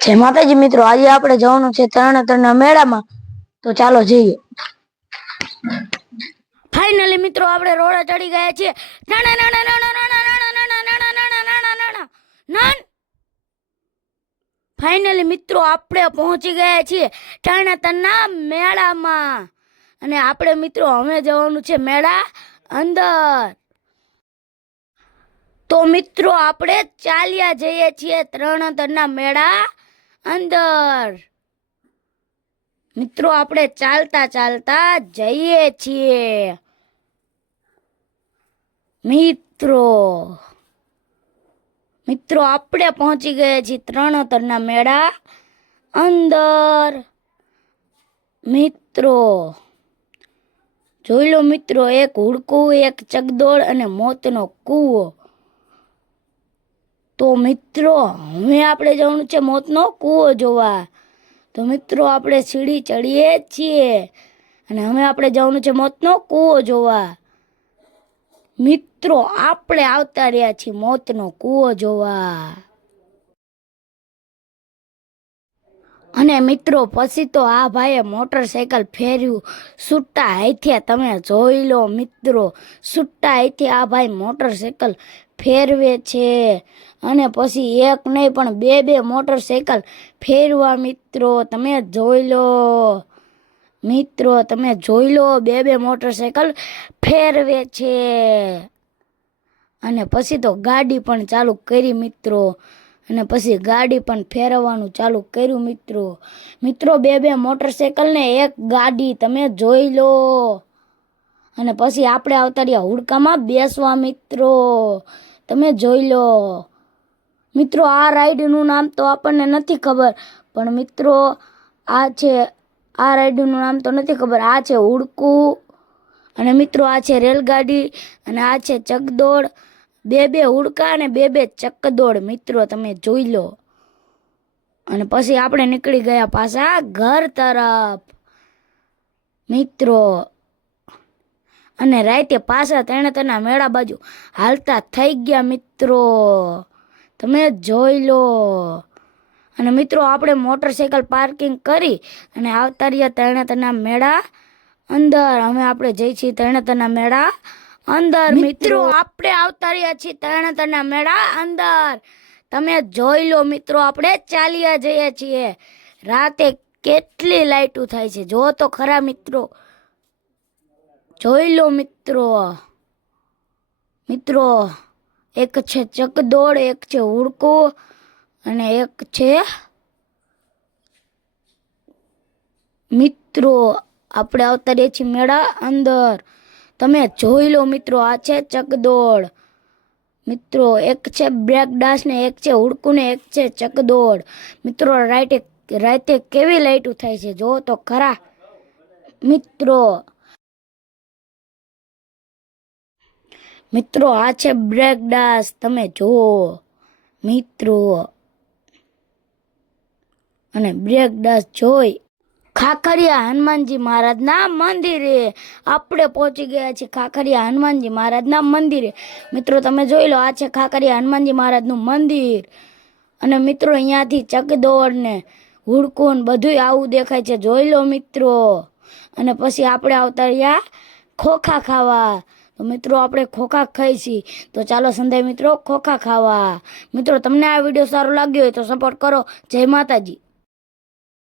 જય માતાજી મિત્રો, આજે આપણે જવાનું છે તરણેતરના મેળામાં, તો ચાલો જઈએ। ફાઇનલી મિત્રો આપણે રોડે ચડી ગયા છીએ। ફાઇનલી મિત્રો આપણે પહોંચી ગયા છીએ તરણેતરના મેળામાં, અને આપણે મિત્રો હવે જવાનું છે મેળા અંદર। તો મિત્રો આપણે ચાલ્યા જઈએ છીએ તરણેતરના મેળા અંદર। મિત્રો આપણે ચાલતા ચાલતા જઈએ છીએ। મિત્રો આપણે પહોંચી ગયા છીએ તરણેતરના મેળા અંદર। મિત્રો જોઈ લો મિત્રો, એક હુડકું, એક ચકદોડ અને મોતનો કૂવો। તો મિત્રો હવે આપણે જવાનું છે મોતનો કૂવો જોવા। તો મિત્રો આપણે સીડી ચડીએ છીએ અને હવે આપણે જવાનું છે મોતનો કૂવો જોવા। મિત્રો આપણે આવતા રહ્યા છીએ મોતનો કૂવો જોવા। અને મિત્રો પછી તો આ ભાઈએ મોટરસાયકલ ફેર્યું છૂટા હાથે, તમે જોઈ લો મિત્રો, છૂટા હાથે આ ભાઈ મોટરસાયકલ ફેરવે છે। અને પછી એક નહીં પણ બે મોટરસાયકલ ફેરવા મિત્રો, તમે જોઈ લો મિત્રો, તમે જોઈ લો, બે મોટરસાયકલ ફેરવે છે। અને પછી તો ગાડી પણ ચાલુ કરી મિત્રો, અને પછી ગાડી પણ ફેરવવાનું ચાલુ કર્યું મિત્રો। મિત્રો બે મોટરસાયકલ ને એક ગાડી, તમે જોઈ લો। અને પછી આપણે આવતા રહ્યા હુડકામાં બેસવા મિત્રો, તમે જોઈ લો। મિત્રો આ રાઈડનું નામ તો આપણને નથી ખબર, પણ મિત્રો આ રાઈડનું નામ તો નથી ખબર। આ છે હુડકું, અને મિત્રો આ છે રેલગાડી, અને આ છે ચકદોડ। બે હુડકા અને બે ચકદોડ મિત્રો, તમે જોઈ લો। અને પછી આપણે નીકળી ગયા પાછા ઘર તરફ મિત્રો, અને રાતે પાછા તરણેતરના મેળા બાજુ હાલતા થઈ ગયા મિત્રો, તમે જોઈ લો। અને મિત્રો આપણે મોટરસાયકલ પાર્કિંગ કરી અને આવતા રહ્યા તરણેતરના મેળા અંદર। હવે આપણે જઈ છીએ તરણેતરના મેળા અંદર। મિત્રો આપણે આવતા રહ્યા છીએ તરણેતરના મેળા અંદર, તમે જોઈ લો મિત્રો, આપણે ચાલ્યા જઈએ છીએ। રાતે કેટલી લાઈટો થાય છે જો તો ખરા મિત્રો, જોઈ લો મિત્રો એક છે ચકદોડ, એક છે હુડકું, અને એક છે મિત્રો આપણે આવતા રહીએ છીએ મેળા અંદર, તમે જોઈ લો મિત્રો। આ છે ચકદોડ મિત્રો, એક છે બ્રેક ડાન્સ ને એક છે હુડકું ને એક છે ચકદોડ મિત્રો। રાતે કેવી લાઈટો થાય છે જો તો ખરા મિત્રો આ છે બ્રેક ડાન્સ, તમે જુઓ મિત્રો। અને બ્રેક ડાન્સ જોઈ ખાખરિયા હનુમાનજી મહારાજના મંદિરે આપણે પહોંચી ગયા છીએ। ખાખરિયા હનુમાનજી મહારાજના મંદિરે મિત્રો, તમે જોઈ લો, આ છે ખાખરિયા હનુમાનજી મહારાજનું મંદિર। અને મિત્રો અહીંયાથી ચકદોડ ને હુડકું બધું આવું દેખાય છે, જોઈ લો મિત્રો। અને પછી આપણે આવતા રહ્યા ખોખા ખાવા, તો મિત્રો આપણે ખોખા ખાઈશી, તો ચાલો સંધાય મિત્રો ખોખા ખાવા। મિત્રો તમને આ વિડીયો સારો લાગ્યો હોય તો સપોર્ટ કરો। જય માતાજી।